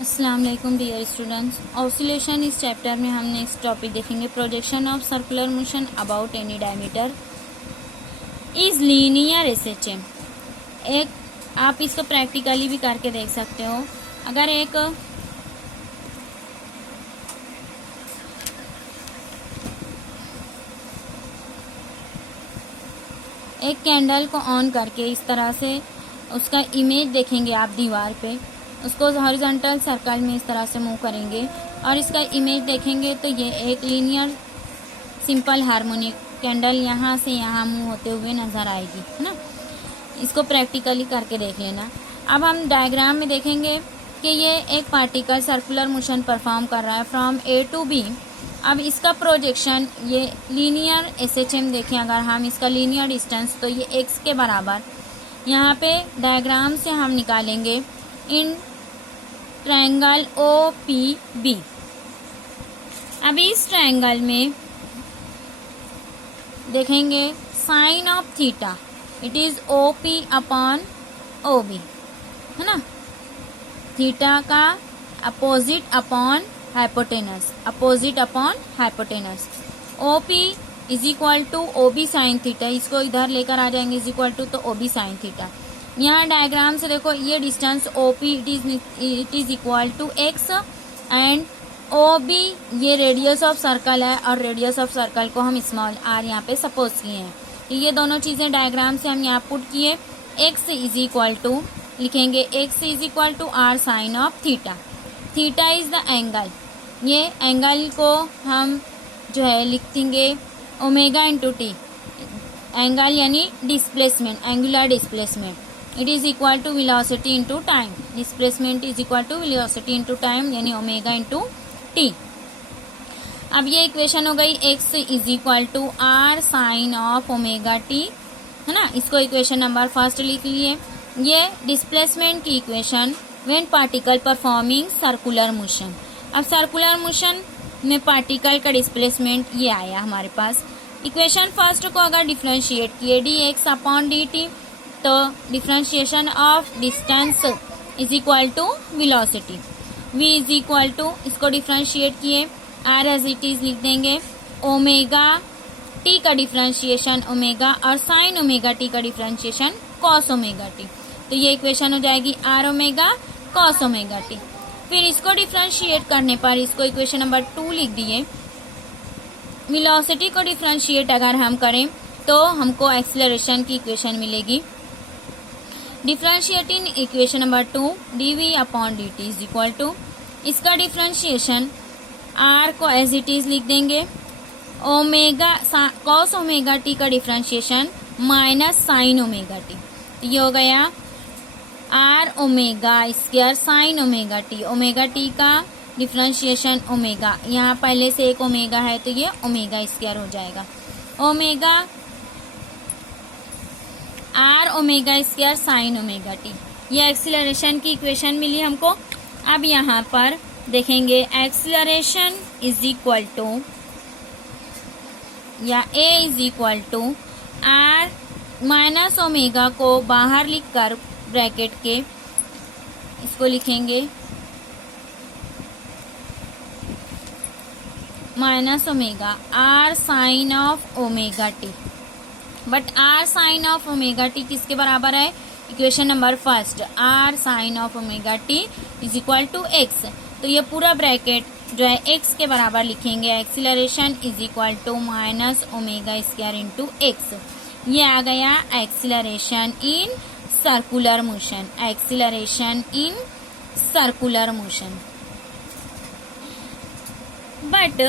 अस्सलाम वालेकुम dear students. Oscillation इस चैप्टर में हम नेक्स्ट टॉपिक देखेंगे। Projection of circular motion about any diameter is linear SHM. एक आप इसको प्रैक्टिकली भी करके देख सकते हो। अगर एक कैंडल को ऑन करके इस तरह से उसका इमेज देखेंगे आप दीवार पे, उसको हॉरिजॉन्टल सर्कल में इस तरह से मूव करेंगे और इसका इमेज देखेंगे तो ये एक लीनियर सिंपल हार्मोनिक कैंडल यहाँ से यहाँ मूव होते हुए नज़र आएगी, है ना। इसको प्रैक्टिकली करके देख लेना। अब हम डायग्राम में देखेंगे कि ये एक पार्टिकल सर्कुलर मोशन परफॉर्म कर रहा है फ्रॉम ए टू बी। अब इसका प्रोजेक्शन ये लीनियर एसएचएम देखें, अगर हम इसका लीनियर डिस्टेंस तो ये एक्स के बराबर यहाँ पे डायग्राम से हम निकालेंगे in triangle O P B. अब इस ट्रायंगल में देखेंगे sine of theta, it is O P upon O B, है ना। थीटा का opposite upon hypotenuse, opposite upon hypotenuse. O P is equal to O B sine theta, इसको इधर लेकर आ जाएंगे इज इक्वल टू तो ओ बी साइन थीटा। यहाँ डायग्राम से देखो ये distance O P it is equal to X and O B ये रेडियस ऑफ सर्कल है और रेडियस ऑफ सर्कल को हम स्मॉल आर यहाँ पे सपोज किए हैं। तो ये दोनों चीजें डायग्राम से हम यहाँ पुट किए। एक्स इज इक्वल टू लिखेंगे X is equal to R sine of theta. Theta is the angle, ये एंगल को हम जो है लिखेंगे ओमेगा इंटू टी। एंगल यानी displacement, angular displacement, it is equal to velocity into time. Displacement is equal to velocity into time यानी omega into T. अब ये इक्वेशन हो गई X is equal to R sine of omega T, है ना। इसको equation number first लिख लिए। ये डिस्प्लेसमेंट की equation when particle performing circular motion. अब सर्कुलर मोशन में पार्टिकल का डिस्प्लेसमेंट ये आया हमारे पास। इक्वेशन फर्स्ट को अगर डिफरेंशिएट किए D X upon D T तो differentiation of distance is equal to velocity. v is equal to इसको डिफरेंशिएट किए r एज इट इज लिख देंगे ओमेगा t का डिफरेंशिएशन ओमेगा और साइन ओमेगा t का डिफरेंशिएशन कॉस ओमेगा t। तो ये इक्वेशन हो जाएगी r omega cos omega t। फिर इसको डिफरेंशिएट करने पर इसको इक्वेशन नंबर 2 लिख दिए। वेलोसिटी को डिफरेंशिएट अगर हम करें तो हमको एक्सीलरेशन की इक्वेशन मिलेगी। Differentiating equation number 2 dv upon dt is equal to इसका डिफरेंशिएशन r को एज इट इज लिख देंगे ओमेगा कॉस ओमेगा t का differentiation minus sine omega t। तो ये हो गया r omega square sine omega t। Omega t का डिफरेंशिएशन ओमेगा, यहाँ पहले से एक ओमेगा है तो ये ओमेगा स्क्वायर हो जाएगा। Omega R omega square sine omega T. ये एक्सीलरेशन की इक्वेशन मिली हमको। अब यहाँ पर देखेंगे एक्सीलरेशन इज इक्वल टू या A is equal to R minus omega को बाहर लिखकर ब्रैकेट के इसको लिखेंगे minus omega R sine of omega T. But R sine of omega T किसके बराबर है? Equation number first R sine of omega T is equal to X. तो ये पूरा ब्रैकेट जो है एक्स के बराबर लिखेंगे। Acceleration is equal to minus omega square into X. ये आ गया acceleration in circular motion. Acceleration in circular motion. But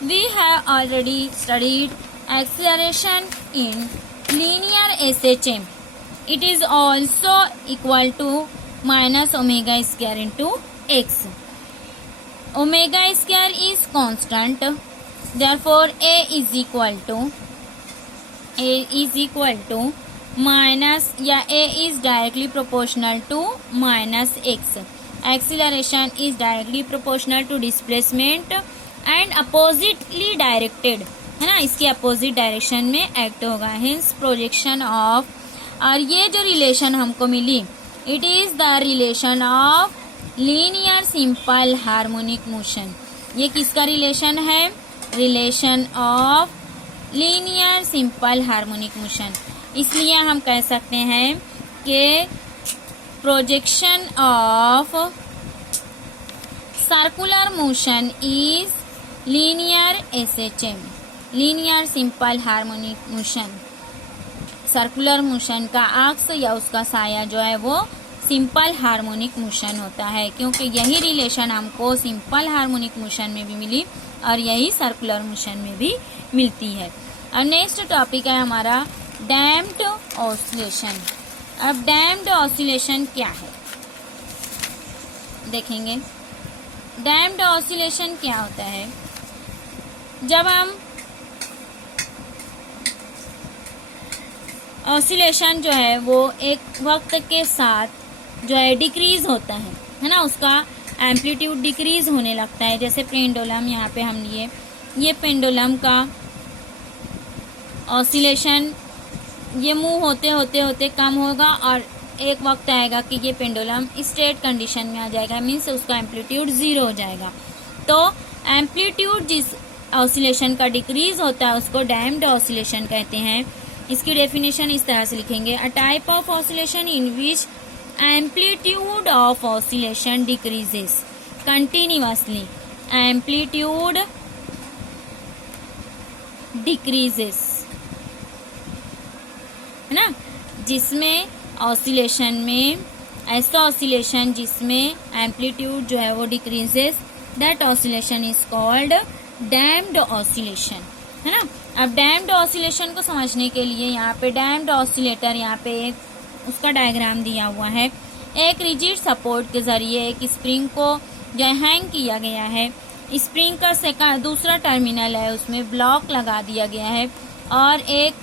we have already studied acceleration in linear SHM. It is also equal to minus omega square into x. Omega square is constant, therefore a is equal to minus या a is directly proportional to minus x. Acceleration is directly proportional to displacement and oppositely directed, है ना। इसके opposite direction में act होगा, hence projection of. और ये जो relation हमको मिली it is the relation of linear simple harmonic motion. ये किसका रिलेशन है? Relation of linear simple harmonic motion. इसलिए हम कह सकते हैं कि projection of circular motion is linear SHM, linear simple harmonic motion. Circular motion का अक्स या उसका साया जो है वो सिंपल हार्मोनिक मोशन होता है, क्योंकि यही रिलेशन हमको सिंपल हार्मोनिक मोशन में भी मिली और यही सर्कुलर मोशन में भी मिलती है। और नेक्स्ट टॉपिक है हमारा डैम्प्ड ऑसिलेशन। अब डैम्प्ड ऑसिलेशन क्या है देखेंगे। डैम्प्ड ऑसिलेशन क्या होता है? जब हम ऑसिलेशन जो है वो एक वक्त के साथ जो है डिक्रीज होता है ना, उसका एम्पलीट्यूड डिक्रीज होने लगता है। जैसे पेंडुलम यहाँ पे हम लिए, ये पेंडुलम का ऑसिलेशन ये मूव होते होते होते कम होगा और एक वक्त आएगा कि ये पेंडुलम स्ट्रेट कंडीशन में आ जाएगा, मीन्स उसका एम्पलीट्यूड 0 हो जाएगा। तो एम्पलीट्यूड जिस ऑसिलेशन का डिक्रीज होता है उसको डैम्प्ड ऑसिलेशन कहते हैं। इसकी डेफिनेशन इस तरह से लिखेंगे, a type of oscillation in which amplitude of oscillation decreases continuously, amplitude decreases, है ना, जिसमें ऑसिलेशन में ऐसा ऑसिलेशन जिसमें एम्पलीट्यूड जो है वो decreases, that oscillation is called damped oscillation, है ना। अब डैम्प्ड ऑसिलेशन को समझने के लिए यहाँ पे डैम्प्ड ऑसिलेटर यहाँ पे एक उसका डायग्राम दिया हुआ है। एक रिजिड सपोर्ट के जरिए एक स्प्रिंग को जो हैंग किया गया है, स्प्रिंग का दूसरा टर्मिनल है उसमें ब्लॉक लगा दिया गया है और एक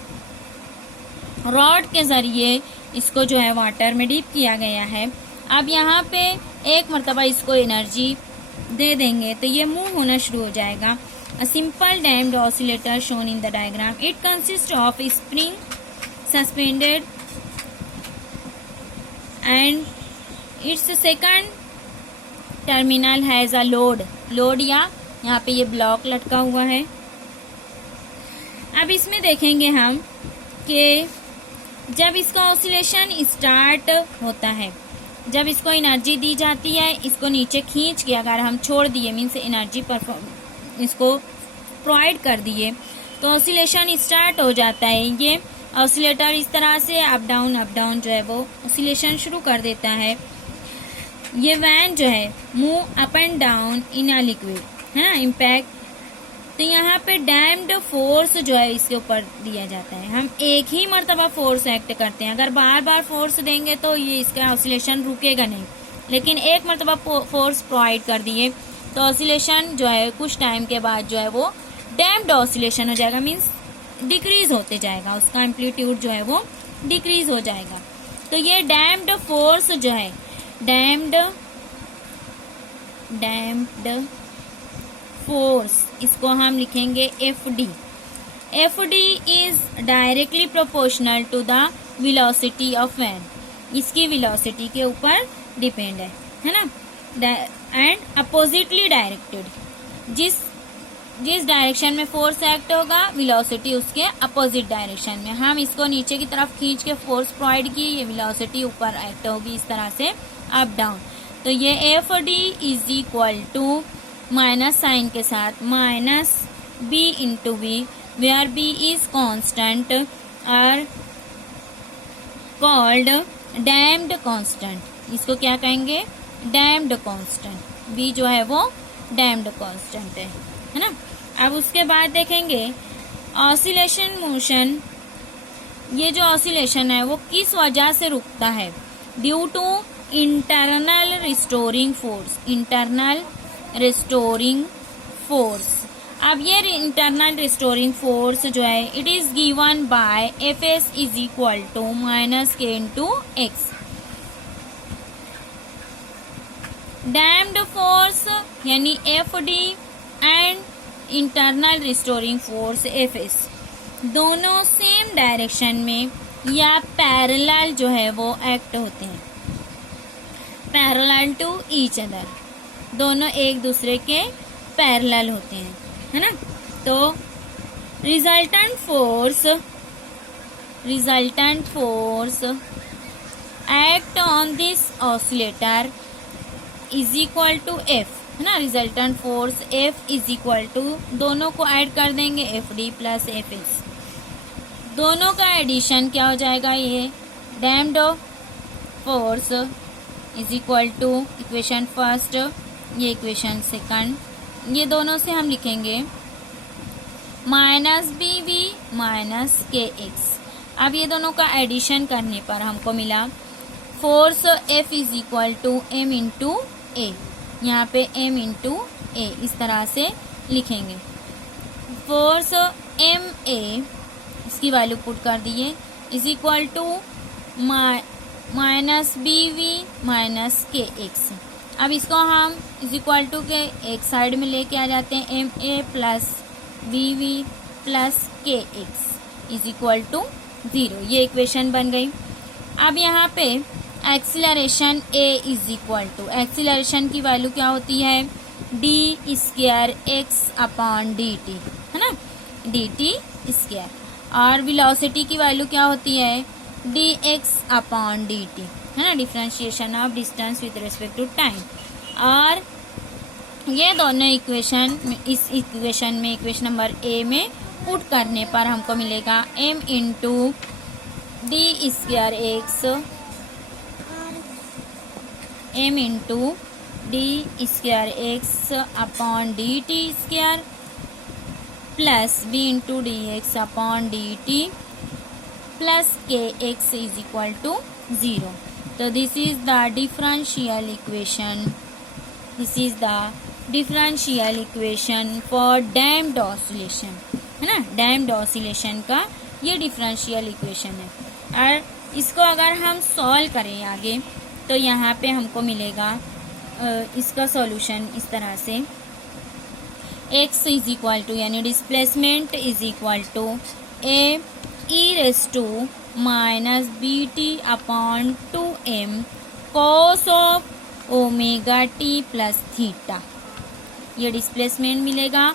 रॉड के जरिए इसको जो है वाटर में डीप किया गया है। अब यहाँ पे एक मरतबा इसको एनर्जी दे देंगे तो ये मूव होना शुरू हो जाएगा। A simple damped oscillator shown in the diagram. It consists of a spring suspended and its second terminal has a load. Load या यहाँ पे ये ब्लॉक लटका हुआ है। अब इसमें देखेंगे हम कि जब इसका ऑसिलेशन स्टार्ट होता है, जब इसको एनर्जी दी जाती है, इसको नीचे खींच के अगर हम छोड़ दिए, मीन्स एनर्जी इसको प्रोवाइड कर दिए, तो ऑसिलेशन स्टार्ट हो जाता है। ये ऑसिलेटर इस तरह से अप डाउन जो है वो ऑसिलेशन शुरू कर देता है। ये वैन जो है move up and down in a liquid, है ना, इम्पैक्ट। तो यहाँ पे डैम्प्ड फोर्स जो है इसके ऊपर दिया जाता है। हम एक ही मर्तबा फोर्स एक्ट करते हैं, अगर बार बार फोर्स देंगे तो ये इसका ऑसिलेशन रुकेगा नहीं, लेकिन एक मर्तबा फोर्स प्रोवाइड कर दिए तो ऑसिलेशन जो है कुछ टाइम के बाद जो है वो डैम्प्ड ऑसिलेशन हो जाएगा, मीन्स डिक्रीज होते जाएगा, उसका एम्पलीट्यूड जो है वो डिक्रीज हो जाएगा। तो ये डैम्प्ड फोर्स जो है, डैम्प्ड फोर्स, इसको हम लिखेंगे FD। FD is directly proportional to the velocity of van, इसकी वेलोसिटी के ऊपर डिपेंड है ना। एंड अपोजिटली डायरेक्टेड, जिस डायरेक्शन में फोर्स एक्ट होगा वेलोसिटी उसके अपोजिट डायरेक्शन में। हम इसको नीचे की तरफ खींच के फोर्स प्रोवाइड की, ये वेलोसिटी ऊपर एक्ट होगी इस तरह से अप डाउन। तो ये FD is equal to minus sign के साथ minus B into V, where B is constant और कॉल्ड डैम्प्ड कांस्टेंट। इसको क्या कहेंगे? Damped constant. B जो है वो डैम्प्ड कांस्टेंट है ना। अब उसके बाद देखेंगे ऑसिलेशन मोशन। ये जो ऑसिलेशन है वो किस वजह से रुकता है? Due to internal restoring force, internal restoring force. अब ये इंटरनल रिस्टोरिंग फोर्स जो है it is given by Fs is equal to minus K into X. Damped force यानी FD and internal restoring force Fs दोनों same direction में या parallel जो है वो एक्ट होते हैं। पैरेलल टू ईच अदर, दोनों एक दूसरे के पैरेलल होते हैं, है ना। तो resultant force act on this oscillator is equal to F, है ना। Resultant force F is equal to, दोनों को ऐड कर देंगे, F D plus F S, दोनों का एडिशन क्या हो जाएगा, ये damped force is equal to equation first, ये इक्वेशन सेकंड, ये दोनों से हम लिखेंगे minus B V minus K X. अब ये दोनों का एडिशन करने पर हमको मिला force F is equal to M into A, यहाँ पे एम इंटू ए इस तरह से लिखेंगे। फोर्स एम ए इसकी वैल्यू पुट कर दिए is equal to minus B V minus K X. अब इसको हम इज इक्वल टू के एक साइड में लेके आ जाते हैं, M A plus B V plus K X is equal to 0, ये इक्वेशन बन गई। अब यहाँ पे acceleration A is equal to, acceleration की वैल्यू क्या होती है, D square X upon D T, है ना, डी टी स्क्वायर। और वेलोसिटी की वैल्यू क्या होती है, D X upon D T, है ना, differentiation of distance with respect to time. और ये दोनों इक्वेशन इस इक्वेशन में इक्वेशन नंबर ए में पुट करने पर हमको मिलेगा m into D square X, m into D square X upon D T square plus b into D X upon D T plus K X is equal to 0। तो this is the differential equation, this is the differential equation for damped oscillation, है ना। Damped oscillation का ये differential equation है। और इसको अगर हम सॉल्व करें आगे तो यहाँ पे हमको मिलेगा इसका सॉल्यूशन इस तरह से, x इज इक्वल टू यानी displacement is equal to A E raise to minus B T upon 2m cos of omega T plus theta, ये डिस्प्लेसमेंट मिलेगा।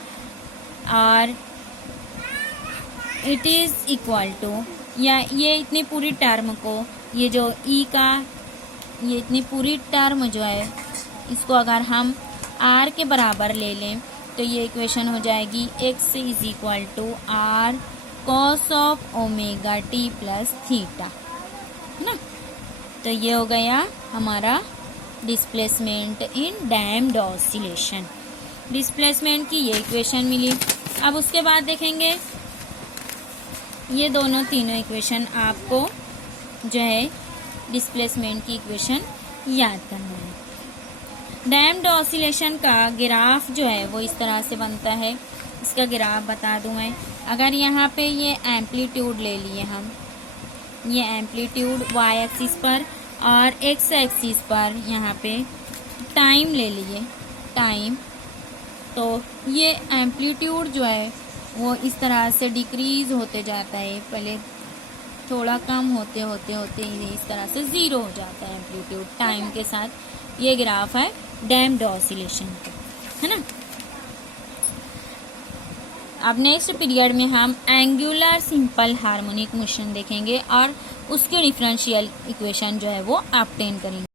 और इट इज इक्वल टू, या ये इतनी पूरी टर्म को, ये जो ई का ये इतनी पूरी टर्म जो है इसको अगर हम r के बराबर ले लें तो ये इक्वेशन हो जाएगी x is equal to r cos of omega T plus theta, है ना। तो ये हो गया हमारा displacement in damped oscillation, displacement की ये इक्वेशन मिली। अब उसके बाद देखेंगे ये दोनों तीनों इक्वेशन आपको जो है डिस्प्लेसमेंट की इक्वेशन याद करना है। डैम्ड ऑसिलेशन का ग्राफ जो है वो इस तरह से बनता है, इसका ग्राफ बता दूं मैं। अगर यहाँ पे ये एम्पलीट्यूड ले लिए हम, ये एम्पलीट्यूड y एक्सिस पर और x एक्सिस पर यहाँ पे टाइम ले लिए, टाइम, तो ये एम्पलीट्यूड जो है वो इस तरह से डिक्रीज होते जाता है, पहले थोड़ा कम होते होते होते ये इस तरह से 0 हो जाता है एम्पलीट्यूड टाइम के साथ। ये ग्राफ है डैम्ड ऑसिलेशन का, है ना। अब नेक्स्ट पीरियड में हम एंगुलर सिंपल हार्मोनिक मोशन देखेंगे और उसके डिफरेंशियल इक्वेशन जो है वो ऑब्टेन करेंगे।